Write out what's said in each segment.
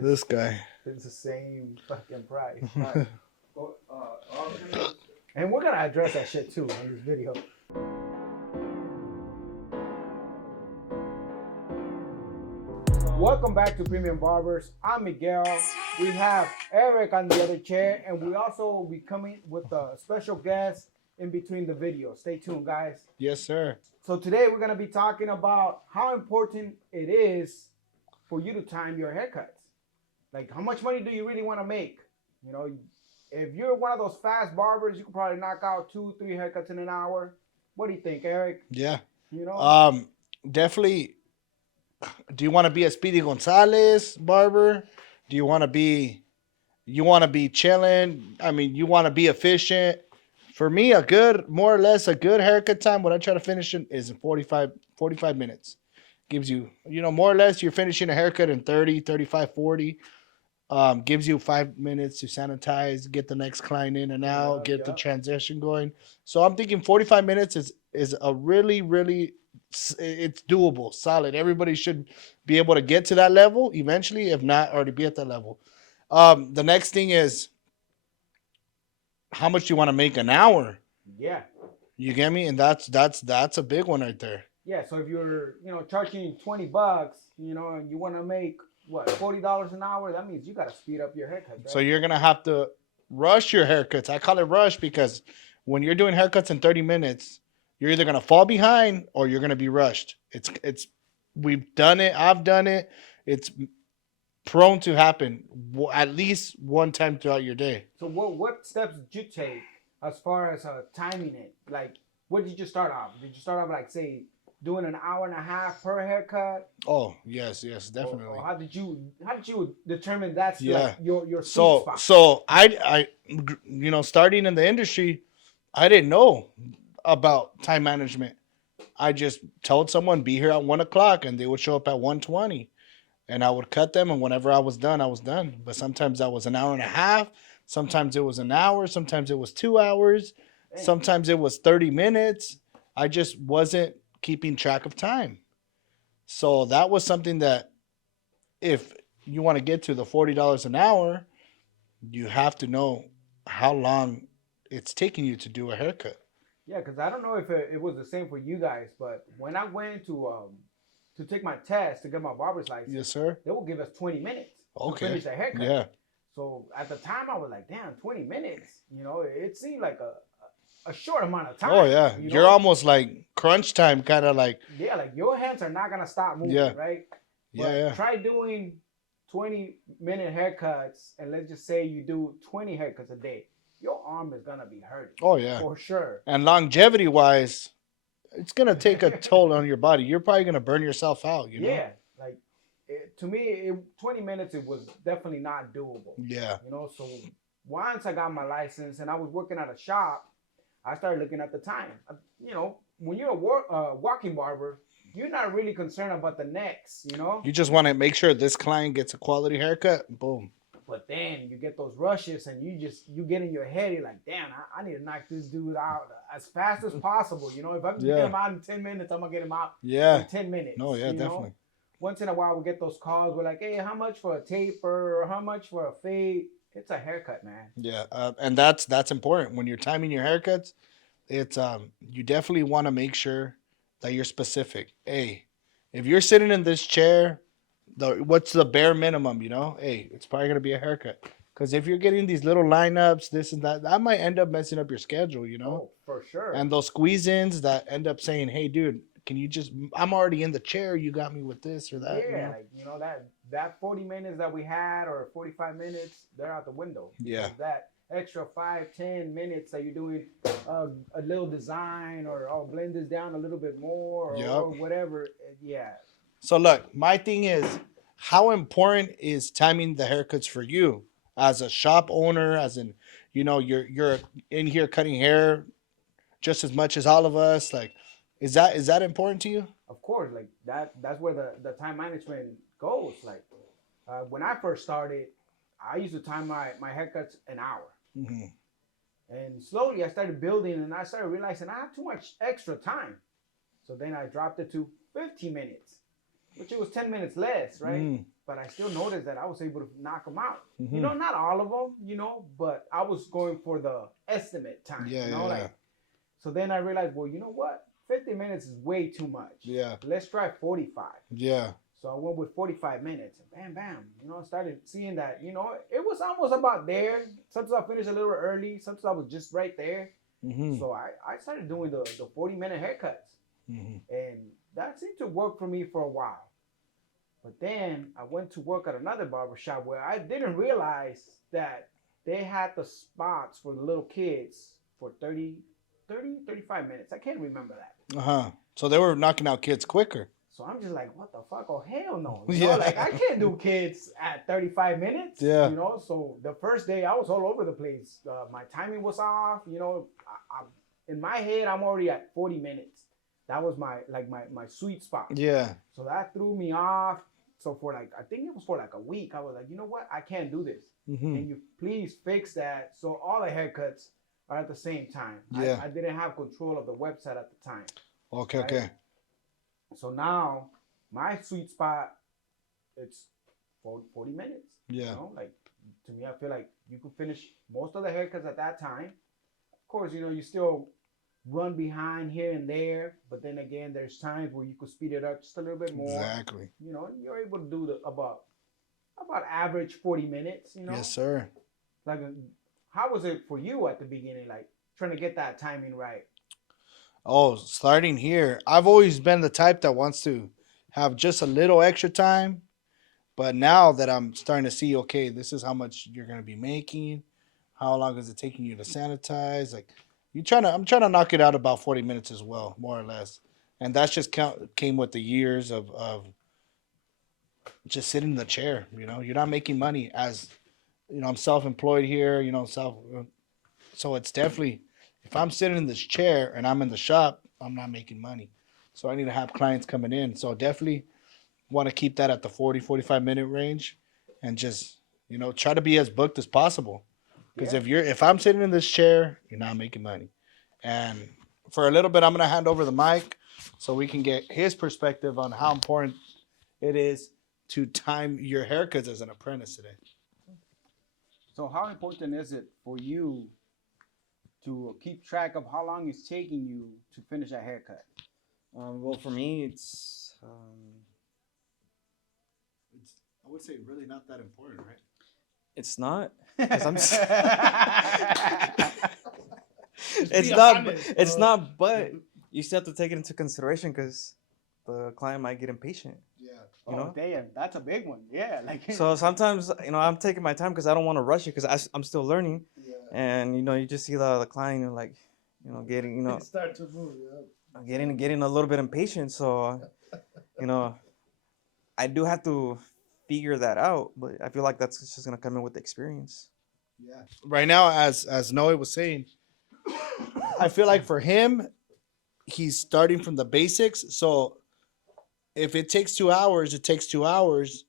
This guy. It's the same fucking price. And we're gonna address that shit too on this video. Welcome back to Premium Barbers. I'm Miguel. We have Eric on the other chair, and we also will be coming with a special guest in between the video. Stay tuned, guys. Yes, sir. So today we're gonna be talking about how important it is for you to time your haircuts. Like, how much money do you really want to make? You know, if you're one of those fast barbers, you can probably knock out 2-3 haircuts in an hour. What do you think, Eric? Yeah. You know, Definitely. Do you want to be a Speedy Gonzalez barber? Do you want to be? You want to be chilling? I mean, you want to be efficient. For me, more or less, a good haircut time, what I try to finish in is in 45 minutes. Gives you, more or less, you're finishing a haircut in 30, 35, 40. Gives you 5 minutes to sanitize, get the next client in and out, get the transition going. So I'm thinking 45 minutes is a really, it's doable, solid. Everybody should be able to get to that level eventually, if not already be at that level. The next thing is, how much do you want to make an hour? Yeah. You get me? And that's a big one right there. Yeah. So if you're, charging $20, and you want to make what, $40 an hour, that means you got to speed up your haircut. Right? So you're gonna have to rush your haircuts. I call it rush because when you're doing haircuts in 30 minutes, you're either gonna fall behind or you're gonna be rushed. It's we've done it. I've done it. It's prone to happen at least one time throughout your day. So what steps did you take as far as timing it? Like, what did you start off? Did you start off like, say, doing an hour and a half per haircut? Oh, yes, definitely. Or how did you determine that's like your sweet spot? So I starting in the industry, I didn't know about time management. I just told someone be here at 1 o'clock, and they would show up at 1:20. And I would cut them, and whenever I was done, I was done. But sometimes that was an hour and a half. Sometimes it was an hour. Sometimes it was 2 hours. Dang. Sometimes it was 30 minutes. I just wasn't keeping track of time. So that was something that if you want to get to the $40 an hour, you have to know how long it's taking you to do a haircut. Yeah, because I don't know if it was the same for you guys, but when I went to take my test to get my barber's license, yes, sir, they will give us 20 minutes to finish the haircut. Yeah. So at the time, I was like, damn, 20 minutes. It seemed like a short amount of time. Oh, yeah. You're almost like crunch time, kind of like. Yeah, like your hands are not going to stop moving, right? But try doing 20-minute haircuts, and let's just say you do 20 haircuts a day. Your arm is going to be hurting. Oh, yeah. For sure. And longevity-wise, it's going to take a toll on your body. You're probably going to burn yourself out, Yeah. Like, to me, 20 minutes, it was definitely not doable. Yeah. So once I got my license and I was working at a shop, I started looking at the time. When you're a walking barber, you're not really concerned about the necks, You just want to make sure this client gets a quality haircut. Boom. But then you get those rushes and you get in your head, you're like, damn, I need to knock this dude out as fast as possible. If I can get him out in 10 minutes, I'm going to get him out in 10 minutes. No, yeah, definitely. Once in a while, we get those calls. We're like, hey, how much for a taper or how much for a fade? It's a haircut, man. Yeah, and that's important. When you're timing your haircuts, it's you definitely want to make sure that you're specific. Hey, if you're sitting in this chair, what's the bare minimum, Hey, it's probably going to be a haircut. Because if you're getting these little lineups, this and that might end up messing up your schedule, Oh, for sure. And those squeeze-ins that end up saying, hey, dude, can you I'm already in the chair. You got me with this or that. Yeah, that 40 minutes that we had or 45 minutes, they're out the window. Yeah. That extra 5-10 minutes that you're doing a little design or I'll blend this down a little bit more or whatever. Yeah. So look, my thing is, how important is timing the haircuts for you as a shop owner? As in, you're in here cutting hair just as much as all of us. Like, is that important to you? Of course, like that's where the time management goes. Like when I first started, I used to time my haircuts an hour. Mm-hmm. And slowly I started building and I started realizing I have too much extra time. So then I dropped it to 15 minutes, which it was 10 minutes less, right? but I still noticed that I was able to knock them out. Mm-hmm. You know, not all of them, you know, but I was going for the estimate time. Yeah, you know, yeah, like so. Then I realized, well, you know what? 50 minutes is way too much. yeah, Let's try 45. yeah. So I went with 45 minutes. And bam, bam. You know, I started seeing that, you know, it was almost about there. Sometimes I finished a little early. Sometimes I was just right there. Mm-hmm. So I started doing the 40-minute haircuts. Mm-hmm. And that seemed to work for me for a while. But then I went to work at another barber shop where I didn't realize that they had the spots for the little kids for 35 minutes. I can't remember that. Uh-huh. So they were knocking out kids quicker. So I'm just like, what the fuck? Oh, hell no. You Yeah. know, like I can't do kids at 35 minutes. Yeah. You know, so the first day I was all over the place. My timing was off. You know, in my head, I'm already at 40 minutes. That was my sweet spot. Yeah. So that threw me off. So for like, I think it was for like a week, I was like, you know what? I can't do this. Mm-hmm. Can you please fix that so all the haircuts are at the same time? Yeah. I didn't have control of the website at the time. Okay, right? okay. So now my sweet spot, it's 40 minutes. Yeah. You know, like to me, I feel like you could finish most of the haircuts at that time. Of course, you know, you still run behind here and there, but then again, there's times where you could speed it up just a little bit more. Exactly. You know, you're able to do about average 40 minutes. You know. Yes, sir. Like, how was it for you at the beginning? Like trying to get that timing right. Oh, starting here, I've always been the type that wants to have just a little extra time. But now that I'm starting to see, okay, this is how much you're gonna be making. How long is it taking you to sanitize? Like, I'm trying to knock it out about 40 minutes as well, more or less. And that's just came with the years of just sitting in the chair. You know, you're not making money as, you know, I'm self-employed here. You know, so it's definitely, if I'm sitting in this chair and I'm in the shop, I'm not making money. So I need to have clients coming in. So definitely want to keep that at the 45 minute range and just, you know, try to be as booked as possible. Because if I'm sitting in this chair, you're not making money. And for a little bit, I'm going to hand over the mic so we can get his perspective on how important it is to time your haircuts as an apprentice today. So how important is it for you to keep track of how long it's taking you to finish a haircut? Well, for me, It's, I would say, really not that important, right? it's not. 'Cause I'm It's It's not. But you still have to take it into consideration because the client might get impatient. Yeah. You know? Damn, that's a big one. Yeah, like So sometimes, I'm taking my time because I don't want to rush it because I'm still learning. Yeah. And you just see the client, like, getting, Start to move, yeah. getting a little bit impatient. So, I do have to figure that out. But I feel like that's just gonna come in with the experience. Yeah. Right now, as Noe was saying, I feel like for him, he's starting from the basics. So if it takes 2 hours, it takes 2 hours.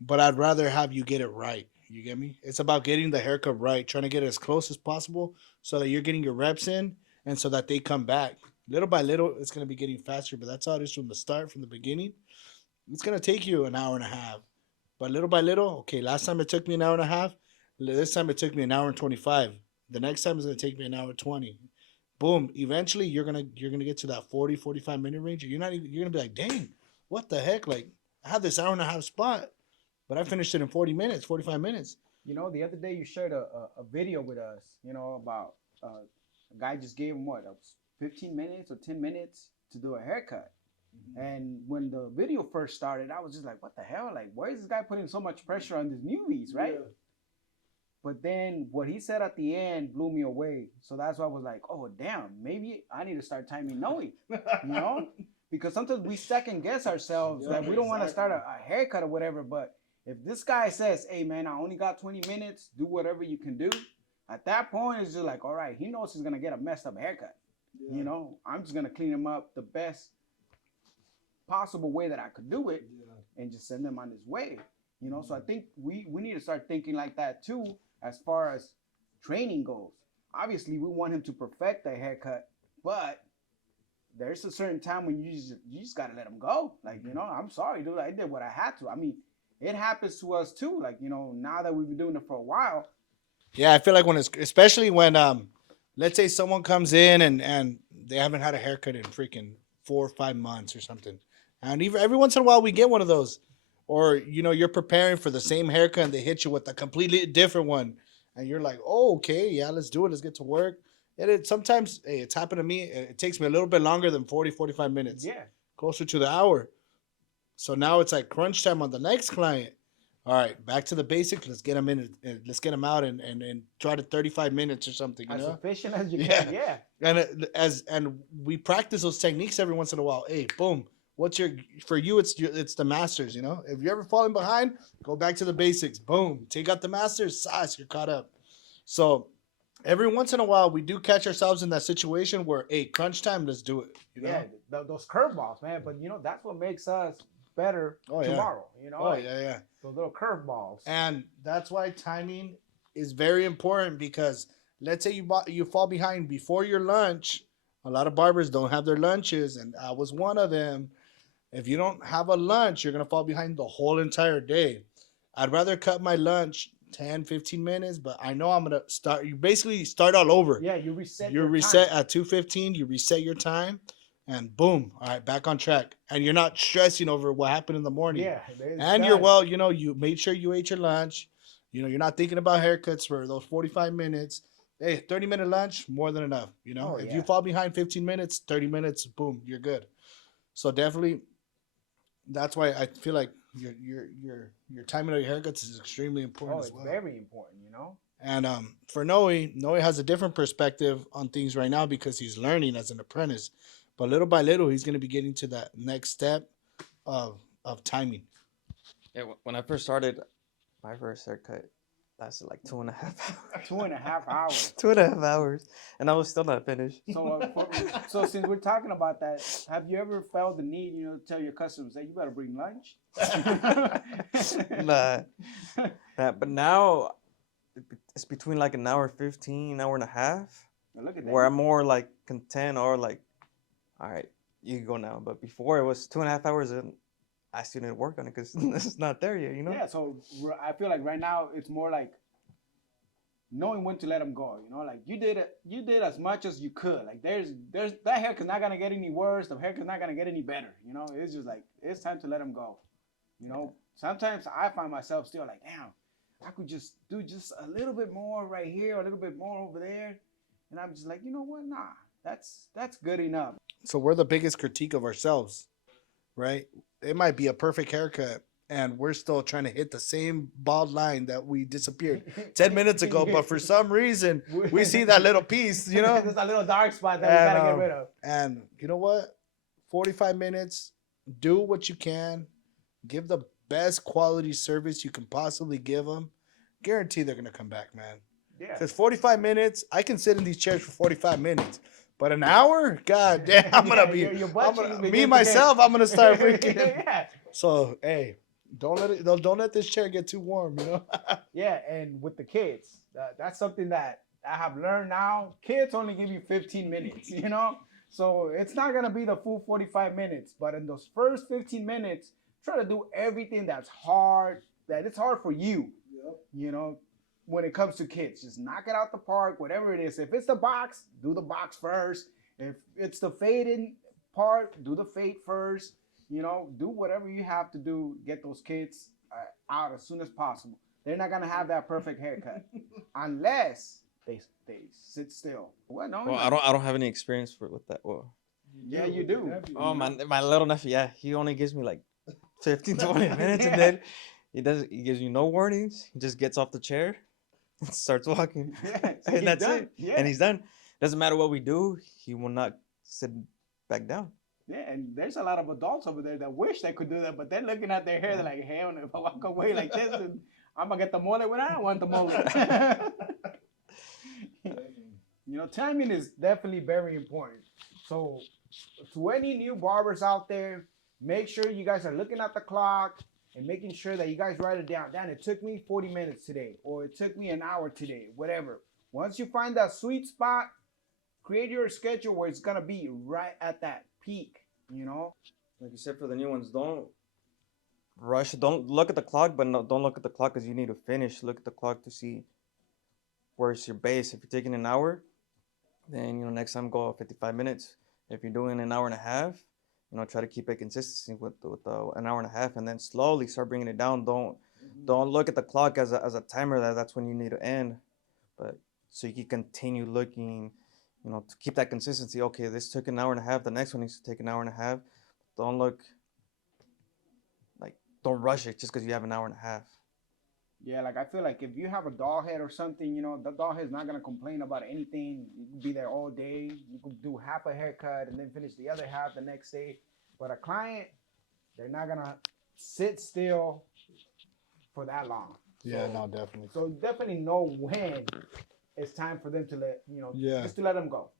But I'd rather have you get it right. You get me? It's about getting the haircut right, trying to get it as close as possible so that you're getting your reps in and so that they come back. Little by little, it's going to be getting faster, but that's how it is from the start, from the beginning. It's going to take you an hour and a half. But little by little, okay, last time it took me an hour and a half. This time it took me an hour and 25. The next time it's going to take me an hour and 20. Boom. Eventually, you're gonna get to that 45 minute range. You're going to be like, dang, what the heck? Like, I had this hour and a half spot, but I finished it in 40 minutes, 45 minutes. You know, the other day you shared a video with us, about a guy just gave him 15 minutes or 10 minutes to do a haircut. Mm-hmm. And when the video first started, I was just like, what the hell? Like, why is this guy putting so much pressure on these newbies, right? Yeah. But then what he said at the end blew me away. So that's why I was like, oh, damn, maybe I need to start timing Noe, Because sometimes we second guess ourselves. Like, we don't want to start a haircut or whatever, but if this guy says, hey, man, I only got 20 minutes, do whatever you can do, at that point, it's just like, all right, he knows he's going to get a messed up haircut. Yeah. I'm just going to clean him up the best possible way that I could do it and just send him on his way. So I think we need to start thinking like that, too, as far as training goes. Obviously, we want him to perfect that haircut, but there's a certain time when you just got to let him go. Like, I'm sorry, dude, I did what I had to. I mean, it happens to us too. Like, you know, now that we've been doing it for a while. Yeah, I feel like when it's especially when let's say someone comes in and they haven't had a haircut in freaking 4 or 5 months or something. And even every once in a while we get one of those. Or, you know, you're preparing for the same haircut and they hit you with a completely different one. And you're like, oh, okay, yeah, let's do it. Let's get to work. And it sometimes, hey, it's happened to me. It takes me a little bit longer than 40, 45 minutes, Yeah. closer to the hour. So now it's like crunch time on the next client. All right, back to the basics. Let's get them in. Let's get them out and try to 35 minutes or something. You As know, efficient as you Yeah. can. Yeah. and and we practice those techniques every once in a while. Hey, boom. What's your for you? It's the masters. You know, if you're ever falling behind, go back to the basics. Boom, take out the masters. Sauce, you're caught up. So every once in a while, we do catch ourselves in that situation where, hey, crunch time. Let's do it. You know? Yeah. Those curveballs, man. But, you know, that's what makes us better Oh, yeah. tomorrow. You know? Oh Like, yeah. those little curveballs. And that's why timing is very important because let's say you fall behind before your lunch. A lot of barbers don't have their lunches, and I was one of them. If you don't have a lunch, you're gonna fall behind the whole entire day. I'd rather cut my lunch 10, 15 minutes, but I know I'm gonna start. You basically start all over. Yeah, you reset. You your reset time. at 2:15. You reset your time, and boom, all right, back on track. And you're not stressing over what happened in the morning. Yeah. And you're well, you know, you made sure you ate your lunch. You know, you're not thinking about haircuts for those 45 minutes. Hey, 30-minute lunch, more than enough. You know, Oh, if yeah. you fall behind 15 minutes, 30 minutes, boom, you're good. So definitely, that's why I feel like your timing of your haircuts is extremely important Oh, as it's well. very important, you know? And for Noe has a different perspective on things right now because he's learning as an apprentice. But little by little, he's going to be getting to that next step of timing. Yeah, when I first started, my first haircut lasted like 2.5 hours. 2.5 hours. 2.5 hours, and I was still not finished. So since we're talking about that, have you ever felt the need, you know, to tell your customers, hey, you better bring lunch? Nah, but now it's between like an hour 15, hour and a half, Now look at that. where I'm more like content or like, all right, you can go now. But before it was 2.5 hours, and I still need to work on it because it's not there yet, you know? Yeah, so I feel like right now it's more like knowing when to let them go. You know, like you did as much as you could. Like there's that haircut's not gonna get any worse. The haircut's not gonna get any better. You know, it's just like it's time to let them go. You know, sometimes I find myself still like, damn, I could just do just a little bit more right here, a little bit more over there, and I'm just like, you know what? Nah, that's good enough. So we're the biggest critique of ourselves, right? It might be a perfect haircut, and we're still trying to hit the same bald line that we disappeared 10 minutes ago. But for some reason, we see that little piece, you know? There's a little dark spot that we gotta get rid of. And you know what? 45 minutes, do what you can, give the best quality service you can possibly give them. Guarantee they're going to come back, man. Yeah. Because 45 minutes, I can sit in these chairs for 45 minutes. But an hour? God damn, I'm going to be, your butt cheeks begin me, to myself, I'm going to start freaking. Yeah. So, hey, don't let this chair get too warm, you know? Yeah, and with the kids, that's something that I have learned now. Kids only give you 15 minutes, you know? So it's not going to be the full 45 minutes. But in those first 15 minutes, try to do everything that it's hard for you, you know, when it comes to kids. Just knock it out the park, whatever it is. If it's the box, do the box first. If it's the fading part, do the fade first. You know, do whatever you have to do. Get those kids out as soon as possible. They're not gonna have that perfect haircut unless they sit still. Well, no, Well, I don't have any experience with that. Well, Yeah, you do. oh, my little nephew, yeah, he only gives me like 15, 20 minutes, and then he gives you no warnings. He just gets off the chair and starts walking. Yeah, so And he's that's done. it. Yeah. And he's done. Doesn't matter what we do, he will not sit back down. Yeah, and there's a lot of adults over there that wish they could do that, but they're looking at their hair. They're like, hell no, if I walk away like this, then I'm going to get the mullet when I don't want the mullet. You know, timing is definitely very important. So to any new barbers out there, make sure you guys are looking at the clock and making sure that you guys write it down. Dan, it took me 40 minutes today, or it took me an hour today, whatever. Once you find that sweet spot, create your schedule where it's going to be right at that peak, you know? Like you said, for the new ones, don't rush. Don't look at the clock, but no, don't look at the clock because you need to finish. Look at the clock to see where's your base. If you're taking an hour, then next time go 55 minutes. If you're doing an hour and a half, try to keep it consistency with an hour and a half, and then slowly start bringing it down. Don't look at the clock as a timer. That's when you need to end, but so you can continue looking, to keep that consistency. Okay, this took an hour and a half. The next one needs to take an hour and a half. Don't look like don't rush it just because you have an hour and a half. Yeah, like I feel like if you have a doll head or something, the doll head's not gonna complain about anything. You could be there all day. You could do half a haircut and then finish the other half the next day. But a client, they're not gonna sit still for that long. Yeah, So, no, definitely. So definitely know when it's time for them to Yeah. just to let them go.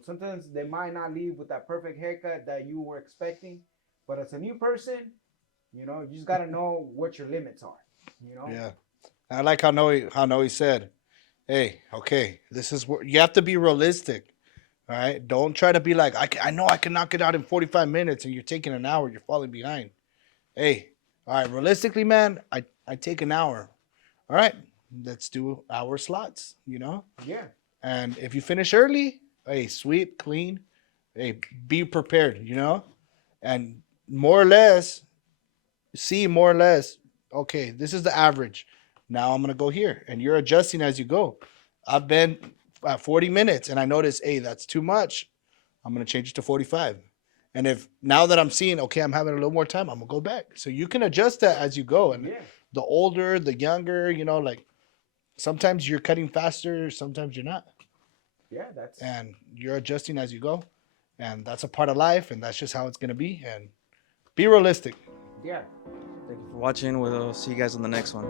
Sometimes they might not leave with that perfect haircut that you were expecting, but as a new person, you just gotta know what your limits are. Yeah. I like how Noe said, hey, okay, this is where you have to be realistic. All right. Don't try to be like, I know I can knock it out in 45 minutes and you're taking an hour, you're falling behind. Hey, all right, realistically, man, I take an hour. All right, let's do hour slots, Yeah. And if you finish early, hey, sweep, clean, hey, be prepared, and more or less, okay, this is the average. Now I'm gonna go here, and you're adjusting as you go. I've been at 40 minutes, and I notice, hey, that's too much. I'm gonna change it to 45. And if now that I'm seeing, okay, I'm having a little more time, I'm gonna go back. So you can adjust that as you go. And Yeah. the older, the younger, like sometimes you're cutting faster, sometimes you're not. Yeah, that's And you're adjusting as you go. And that's a part of life, and that's just how it's gonna be. And be realistic. yeah. Thank you for watching. We'll see you guys on the next one.